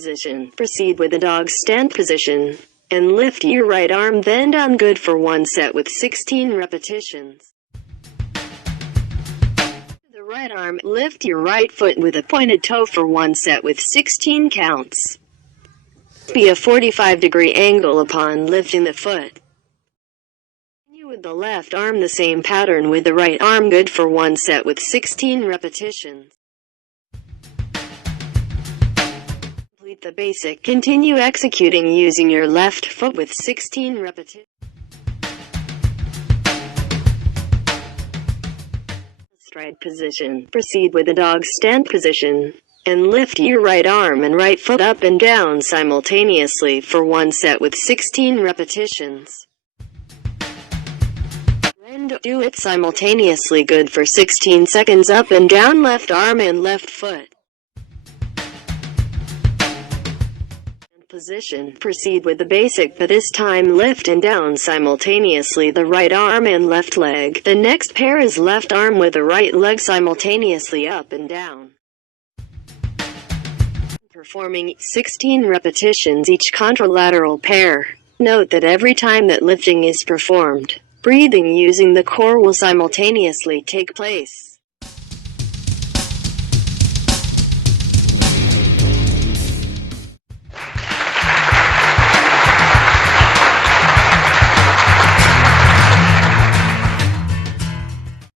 position. Proceed with the dog stand position. And lift your right arm then down. Good for 1 set with 16 repetitions. The right arm, lift your right foot with a pointed toe for 1 set with 16 counts. Be a 45-degree angle upon lifting the foot. Continue with the left arm, the same pattern with the right arm. Good for 1 set with 16 repetitions. Complete the basic. Continue executing using your left foot with 16 repetitions. Stride position. Proceed with the dog stand position. And lift your right arm and right foot up and down simultaneously for 1 set with 16 repetitions. Then do it simultaneously. Good for 16 seconds. Up and down, left arm and left foot. Position. Proceed with the basic, but this time lift and down simultaneously the right arm and left leg. The next pair is left arm with the right leg simultaneously up and down. Performing 16 repetitions each contralateral pair. Note that every time that lifting is performed, breathing using the core will simultaneously take place.